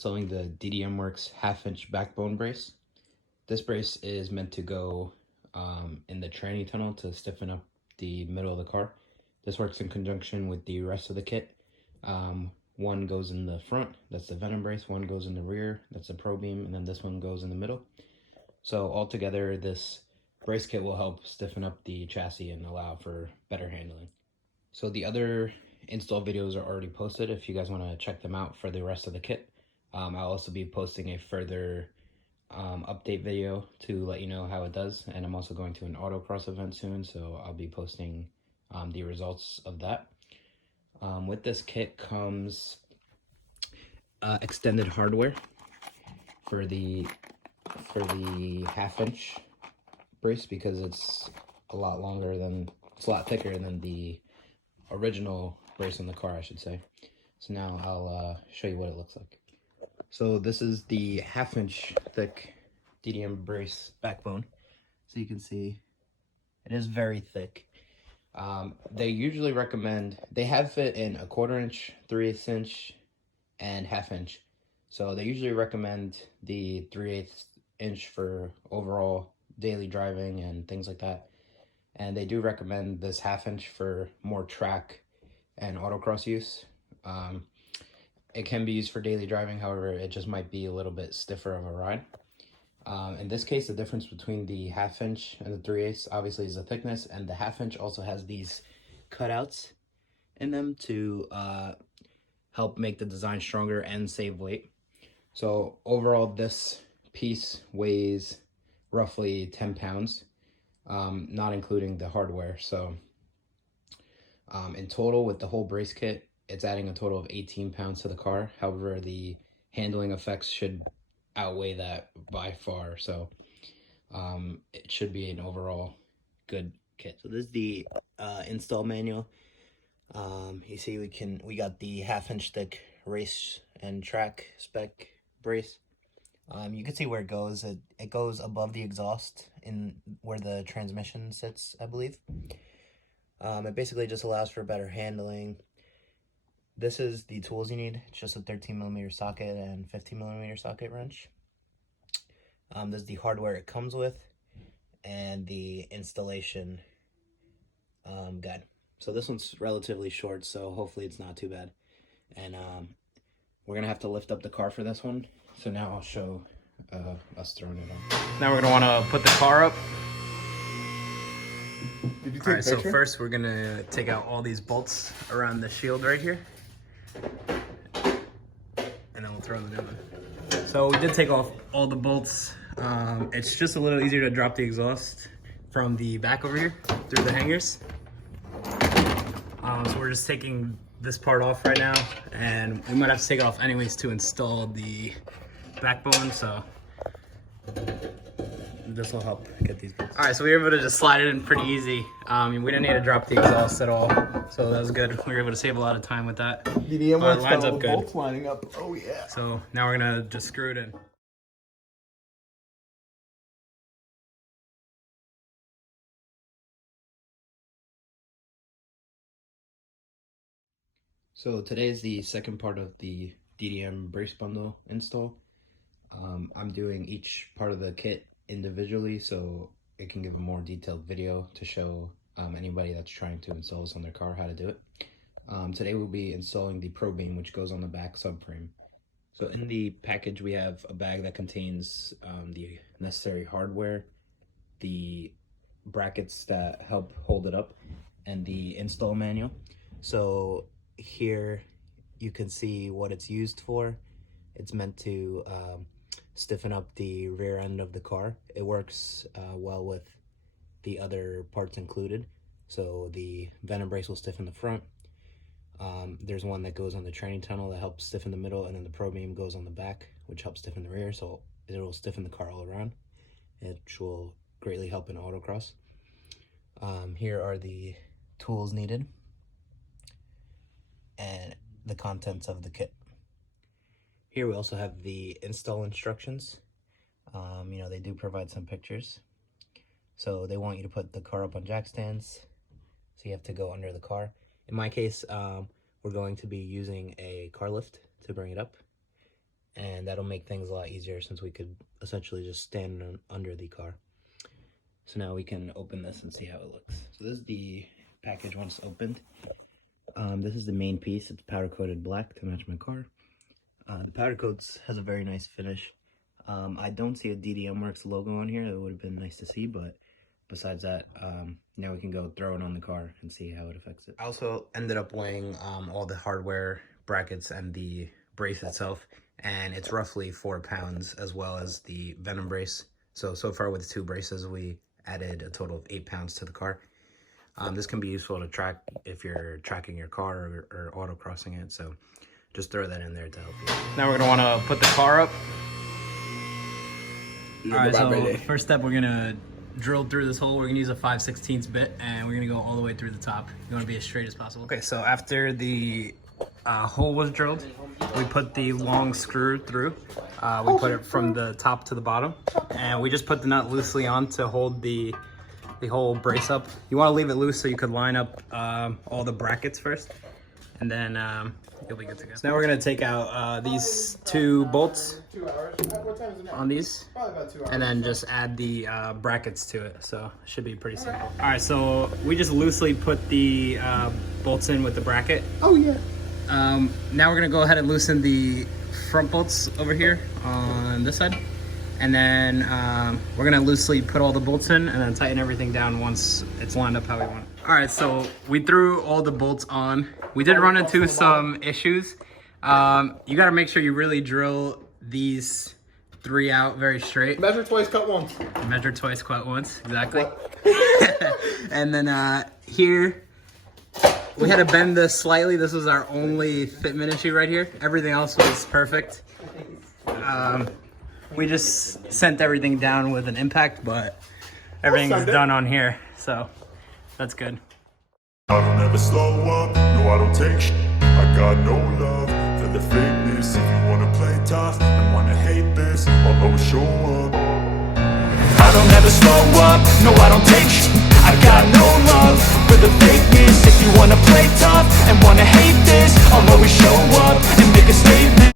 installing the DDM Works 1/2-inch backbone brace. This brace is meant to go in the tranny tunnel to stiffen up the middle of the car. This works in conjunction with the rest of the kit. One goes in the front, that's the Venom brace. One goes in the rear, that's the Pro Beam, and then this one goes in the middle. So altogether, this brace kit will help stiffen up the chassis and allow for better handling. So the other install videos are already posted if you guys want to check them out for the rest of the kit. I'll also be posting a further update video to let you know how it does, and I'm also going to an autocross event soon, so I'll be posting the results of that. With this kit comes extended hardware for the 1/2-inch brace, because it's a lot thicker than the original brace in the car, I should say. So now I'll show you what it looks like. So this is the 1/2-inch thick DDM brace backbone. So you can see it is very thick. They usually recommend, they have it in 1/4 inch, 3/8 inch, and 1/2 inch. So they usually recommend the 3/8 inch for overall daily driving and things like that. And they do recommend this 1/2 inch for more track and autocross use. It can be used for daily driving, however, it just might be a little bit stiffer of a ride. In this case, the difference between the 1/2 inch and the 3/8 obviously is the thickness, and the 1/2 inch also has these cutouts in them to help make the design stronger and save weight. So overall, this piece weighs roughly 10 pounds, not including the hardware. So in total, with the whole brace kit, it's adding a total of 18 pounds to the car. However, the handling effects should outweigh that by far. So it should be an overall good kit. So this is the install manual. You see we got the 1/2 inch thick race and track spec brace. You can see where it goes. It goes above the exhaust in where the transmission sits, I believe. It basically just allows for better handling. This is the tools you need. It's just a 13mm socket and 15mm socket wrench. This is the hardware it comes with and the installation guide. So this one's relatively short, so hopefully it's not too bad. And we're gonna have to lift up the car for this one. So now I'll show us throwing it on. Now we're gonna wanna put the car up. Did you take a picture? So first we're gonna take out all these bolts around the shield right here. And then we'll throw them in. So we did take off all the bolts. It's just a little easier to drop the exhaust from the back over here through the hangers. So we're just taking this part off right now, and we might have to take it off anyways to install the backbone, so this will help get these bolts. All right, so we were able to just slide it in pretty easy. We didn't need to drop the exhaust at all, so that was good. We were able to save a lot of time with that. DDM lines up good. Bolts lining up. Oh yeah. So now we're gonna just screw it in. So today is the second part of the DDM brace bundle install. I'm doing each part of the kit individually, so it can give a more detailed video to show anybody that's trying to install this on their car how to do it. Today we'll be installing the Pro Beam, which goes on the back subframe. So in the package we have a bag that contains the necessary hardware, the brackets that help hold it up, and the install manual. So here you can see what it's used for. It's meant to stiffen up the rear end of the car. It works well with the other parts included. So the Venom brace will stiffen the front. There's one that goes on the tranny tunnel that helps stiffen the middle, and then the Pro Beam goes on the back, which helps stiffen the rear, so it will stiffen the car all around, which will greatly help in autocross. Here are the tools needed and the contents of the kit. Here we also have the install instructions. They do provide some pictures. So they want you to put the car up on jack stands, so you have to go under the car. In my case, we're going to be using a car lift to bring it up. and that'll make things a lot easier since we could essentially just stand under the car. So now we can open this and see how it looks. So this is the package once opened. This is the main piece. It's powder coated black to match my car. The powder coats has a very nice finish. I don't see a DDM Works logo on here. That would have been nice to see, but besides that, now we can go throw it on the car and see how it affects it. I also ended up weighing all the hardware, brackets, and the brace itself, and it's roughly 4 pounds, as well as the Venom brace. So far with 2 braces, we added a total of 8 pounds to the car. This can be useful to track if you're tracking your car or autocrossing it, so just throw that in there to help you. Now we're going to want to put the car up. Alright, so first step, we're going to drill through this hole. We're going to use a 5/16 bit, and we're going to go all the way through the top. You want to be as straight as possible. Okay, so after the hole was drilled, we put the long screw through. We put it from the top to the bottom, and we just put the nut loosely on to hold the whole brace up. You want to leave it loose so you could line up all the brackets first, and then you'll be good to go. So now we're going to take out these 2 bolts on these, and then just add the brackets to it. So it should be pretty simple. All right, so we just loosely put the bolts in with the bracket. Oh yeah. Now we're going to go ahead and loosen the front bolts over here on this side. And then we're gonna loosely put all the bolts in and then tighten everything down once it's lined up how we want it. All right, so we threw all the bolts on. We did run into some issues. You gotta make sure you really drill these 3 out very straight. Measure twice, cut once. Measure twice, cut once, exactly. And then here, we had to bend this slightly. This was our only fitment issue right here. Everything else was perfect. We just sent everything down with an impact, but everything's done on here, so that's good. I don't ever slow up, no I don't take shit. I got no love for the fakeness. If you wanna play tough and wanna hate this, I'll always show up. I don't ever slow